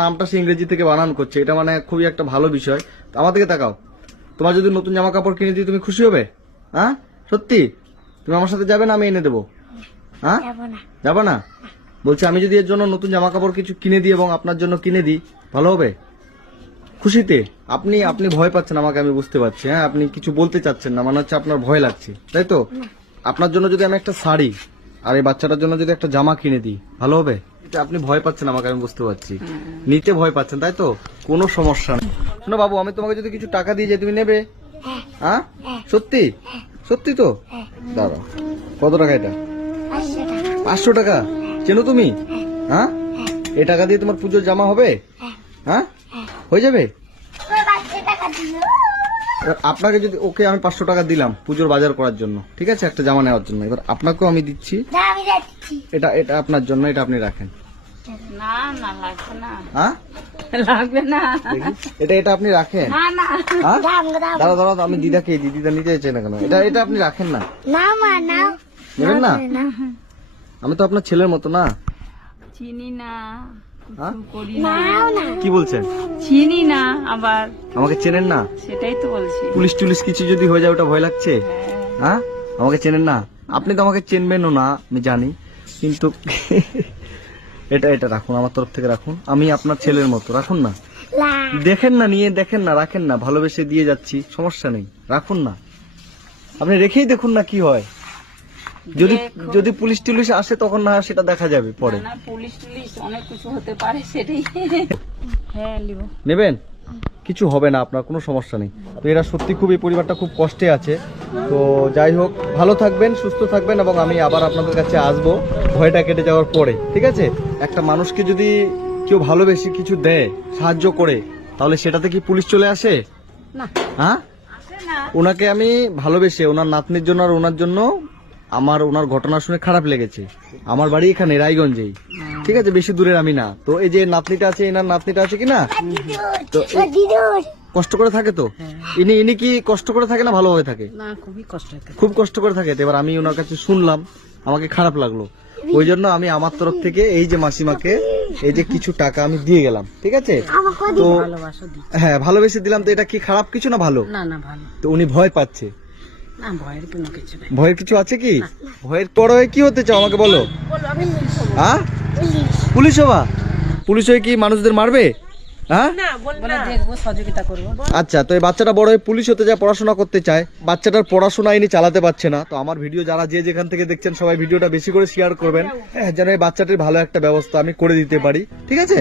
নামটা সে ইংরেজি থেকে বানান করছে, এটা মানে খুবই একটা ভালো বিষয়। আমার দিকে তাকাও, তোমার যদি নতুন জামা কাপড় কিনে দিই তুমি খুশি হবে? হ্যাঁ সত্যি? তুমি আমার সাথে যাবে না আমি এনে দেবো? হ্যাঁ যাবো না? বলছি আমি যদি এর জন্য নতুন জামা কাপড় কিছু কিনে দিই এবং আপনার জন্য কিনে দিই ভালো হবে? খুশিতে? আপনি আপনি ভয় পাচ্ছেন আমাকে আমি বুঝতে পারছি। হ্যাঁ আপনি কিছু বলতে চাচ্ছেন না, মানে হচ্ছে আপনার ভয় লাগছে তাই তো? আপনার জন্য যদি আমি একটা শাড়ি আর এই বাচ্চাটার জন্য যদি একটা জামা কিনে দিই ভালো হবে? এটা আপনি ভয় পাচ্ছেন আমাকে আমি বুঝতে পারছি, নিতে ভয় পাচ্ছেন তাই তো? কোনো সমস্যা নেই। শোনো বাবু, আমি তোমাকে যদি কিছু টাকা দিয়ে যাই তুমি নেবে? হ্যাঁ সত্যি? সত্যি তো? দাদা কত টাকা এটা? 500 টাকা। চেনো তুমি? হ্যাঁ এই টাকা দিয়ে তোমার পুজোর জামা হবে? হ্যাঁ হয়ে যাবে? আপনাকে যদি ওকে আমি 500 টাকা দিলাম পুজোর বাজার করার জন্য, ঠিক আছে, একটা জামা নেওয়ার জন্য, এবার আপনাকেও আমি দিচ্ছি, এটা এটা আপনার জন্য, এটা আপনি রাখেন। না না লাগবে না। হ্যাঁ লাগবে না। এটা এটা আপনি রাখেন। না না হ্যাঁ দাঁড়া দাঁড়া, আমি দিদাকে দিদা নিতে চাই না কেন, এটা এটা আপনি রাখেন না। নেবেন না? আমি তো আপনার ছেলের মতো না। চিনি না, হ্যাঁ? কিছু করি না। কি বলছেন? চিনি না আবার। আমাকে চেনেন না? সেটাই তো বলছি। পুলিশ টুলিশ কিছু যদি হয়ে যায় ওটা ভয় লাগছে? হ্যাঁ আমাকে চেনেন না? আপনি তো আমাকে চেনবেনও না আমি জানি, কিন্তু এটা এটা রাখুন, আমার তরফ থেকে রাখুন, আমি আপনার ছেলের মতো, রাখুন না। দেখেন না, নিয়ে দেখেন না, রাখেন না, ভালোবেসে দিয়ে যাচ্ছি, সমস্যা নেই, রাখুন না। আপনি রেখেই দেখুন না কি হয়। যদি যদি পুলিশ টুলিশ আসে তখন না সেটা দেখা যাবে পরে। না পুলিশ টুলিশ অনেক কিছু হতে পারে, সেটাই। হ্যাঁ নিব। নেবেন? কিছু হবে না, আপনার কোনো সমস্যা নেই। তো এরা সত্যি খুব, এই পরিবারটা খুব কষ্টে আছে। তো যাই হোক, ভালো থাকবেন, সুস্থ থাকবেন, এবং আমি আবার আপনাদের কাছে আসবো ভয়টা কেটে যাওয়ার পরে, ঠিক আছে? একটা মানুষকে যদি কেউ ভালোবেসে কিছু দেয়, সাহায্য করে, তাহলে সেটাতে কি পুলিশ চলে আসে? না। হ্যাঁ ওনাকে আমি ভালোবেসে ওনার নাতনির জন্য আর ওনার জন্য, আমার ওনার ঘটনা শুনে খারাপ লেগেছে। আমার বাড়ি এখানে রায়গঞ্জেই, ঠিক আছে, বেশি দূরের আমি না। তো এই যে নাতনিটা আছে, এনার নাতনিটা আছে কিনা, তো কষ্ট করে থাকে, তো ইনি ইনি কি কষ্ট করে থাকে না ভালোভাবে থাকে? না খুবই কষ্ট হতে। খুব কষ্ট করে থাকে। তো এবার আমি ওনার কাছে শুনলাম, আমাকে খারাপ লাগলো, ওই জন্য আমি আমার তরফ থেকে এই যে মাসিমাকে এই যে কিছু টাকা আমি দিয়ে গেলাম, ঠিক আছে? তো ভালোবাসা দিই। হ্যাঁ ভালোবেসে দিলাম, তো এটা কি খারাপ কিছু না ভালো? না না ভালো। তো উনি ভয় পাচ্ছে। না ভয়ের কোনো কিছু নেই। ভয়ের কিছু আছে কি? ভয়ের বড় হয়ে কি হতে চাও আমাকে বলো? হ্যাঁ পুলিশ হবা? পুলিশ হয়ে কি মানুষদের মারবে? হ্যাঁ বলে দেখবো, সহযোগিতা করবো। আচ্ছা, তো এই বাচ্চাটা বড় হয়ে পুলিশ হতে যায়, পড়াশোনা করতে চায়, বাচ্চাটার পড়াশোনা ইনি চালাতে পারছে না। তো আমার ভিডিও যারা যে যেখান থেকে দেখছেন সবাই ভিডিওটা বেশি করে শেয়ার করবেন, যেন এই বাচ্চাটির ভালো একটা ব্যবস্থা আমি করে দিতে পারি, ঠিক আছে?